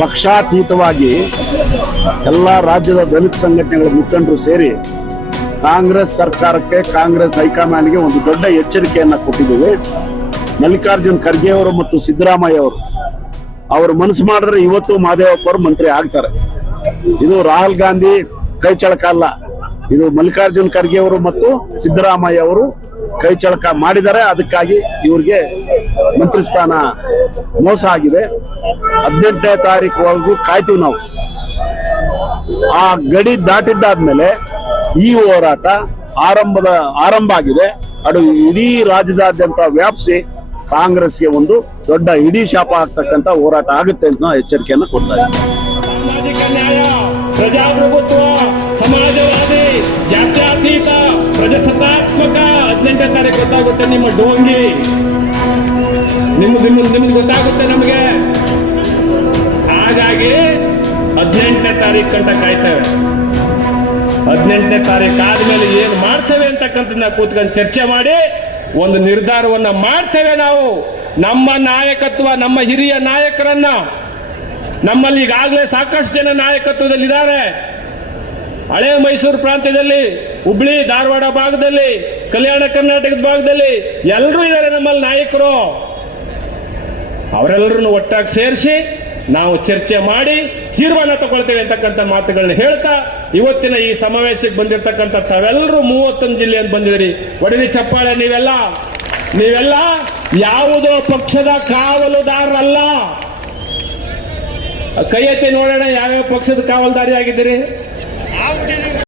ಪಕ್ಷಾತೀತವಾಗಿ ಎಲ್ಲ ರಾಜ್ಯದ ದಲಿತ ಸಂಘಟನೆಗಳ ಮುಖಂಡರು ಸೇರಿ ಕಾಂಗ್ರೆಸ್ ಸರ್ಕಾರಕ್ಕೆ, ಕಾಂಗ್ರೆಸ್ ಹೈಕಮಾಂಡ್ಗೆ ಒಂದು ದೊಡ್ಡ ಎಚ್ಚರಿಕೆಯನ್ನ ಕೊಟ್ಟಿದ್ದೀವಿ. ಮಲ್ಲಿಕಾರ್ಜುನ್ ಖರ್ಗೆ ಅವರು ಮತ್ತು ಸಿದ್ದರಾಮಯ್ಯ ಅವರು ಮನಸ್ಸು ಮಾಡಿದ್ರೆ ಇವತ್ತು ಮಹದೇವಪ್ಪ ಅವರು ಮಂತ್ರಿ ಆಗ್ತಾರೆ. ಇದು ರಾಹುಲ್ ಗಾಂಧಿ ಕೈ ಚಳಕ ಅಲ್ಲ, ಇದು ಮಲ್ಲಿಕಾರ್ಜುನ್ ಖರ್ಗೆ ಅವರು ಮತ್ತು ಸಿದ್ದರಾಮಯ್ಯ ಅವರು ಕೈ ಚಳಕ ಮಾಡಿದ್ದಾರೆ. ಅದಕ್ಕಾಗಿ ಇವ್ರಿಗೆ ಮಂತ್ರಿ ಸ್ಥಾನ ಮೋಸ ಆಗಿದೆ. 18ನೇ ತಾರೀಕುವರೆಗೂ ಕಾಯ್ತೀವಿ ನಾವು. ಆ ಗಡಿ ದಾಟಿದ್ದಾದ್ಮೇಲೆ ಈ ಹೋರಾಟ ಆರಂಭ ಆಗಿದೆ. ಅದು ಇಡೀ ರಾಜ್ಯದಾದ್ಯಂತ ವ್ಯಾಪಿಸಿ ಕಾಂಗ್ರೆಸ್ಗೆ ಒಂದು ದೊಡ್ಡ ಇಡೀ ಶಾಪ ಆಗ್ತಕ್ಕಂಥ ಹೋರಾಟ ಆಗುತ್ತೆ ಅಂತ ನಾವು ಎಚ್ಚರಿಕೆಯನ್ನು ಕೊಡ್ತಾ ಇದ್ದೀವಿ. ಸಾಮಾಜಿಕ ನ್ಯಾಯ, ಪ್ರಜಾಪ್ರಭುತ್ವ, ಸಮಾಜವಾದಿ, ಜಾತ್ಯತೀತ, ಪ್ರಜಾಸತ್ತಾತ್ಮಕ 18ನೇ ತಾರೀಕು ಗೊತ್ತಾಗುತ್ತೆ. ನಿಮ್ಮ ಡೋಂಗಿ ನಿಮ್ಗೆ ಗೊತ್ತಾಗುತ್ತೆ ನಮಗೆ. ಹಾಗಾಗಿ 18ನೇ ತಾರೀಕು ಗಂಟ ಕಾಯ್ತೇವೆ. 18ನೇ ತಾರೀಕು ಆದ್ಮೇಲೆ ಏನು ಮಾಡ್ತೇವೆ ಅಂತಕ್ಕಂಥದ್ದನ್ನ ಕೂತ್ಕೊಂಡು ಚರ್ಚೆ ಮಾಡಿ ಒಂದು ನಿರ್ಧಾರವನ್ನ ಮಾಡ್ತೇವೆ. ನಾವು ನಮ್ಮ ನಾಯಕತ್ವ, ನಮ್ಮ ಹಿರಿಯ ನಾಯಕರನ್ನ, ನಮ್ಮಲ್ಲಿ ಈಗಾಗಲೇ ಸಾಕಷ್ಟು ಜನ ನಾಯಕತ್ವದಲ್ಲಿದ್ದಾರೆ. ಹಳೆ ಮೈಸೂರು ಪ್ರಾಂತ್ಯದಲ್ಲಿ, ಹುಬ್ಳಿ ಧಾರವಾಡ ಭಾಗದಲ್ಲಿ, ಕಲ್ಯಾಣ ಕರ್ನಾಟಕದ ಭಾಗದಲ್ಲಿ ಎಲ್ಲರೂ ಇದ್ದಾರೆ ನಮ್ಮಲ್ಲಿ ನಾಯಕರು. ಅವರೆಲ್ಲರನ್ನು ಒಟ್ಟಾಗಿ ಸೇರಿಸಿ ನಾವು ಚರ್ಚೆ ಮಾಡಿ ತೀರ್ಮಾನ ತಗೊಳ್ತೇವೆ ಅಂತಕ್ಕಂಥ ಮಾತುಗಳನ್ನ ಹೇಳ್ತಾ, ಇವತ್ತಿನ ಈ ಸಮಾವೇಶಕ್ಕೆ ಬಂದಿರತಕ್ಕಂಥ ತಾವೆಲ್ಲರೂ 31 ಜಿಲ್ಲೆಯಿಂದ ಬಂದಿದ್ದೀರಿ. ಒಡನೆ ಚಪ್ಪಾಳೆ. ನೀವೆಲ್ಲ ಯಾವುದೋ ಪಕ್ಷದ ಕಾವಲುದಾರರಲ್ಲ. ಕೈ ಎತ್ತಿ ನೋಡೋಣ, ಯಾವ್ಯಾವ ಪಕ್ಷದ ಕಾವಲುದಾರಿ ಆಗಿದ್ದೀರಿ?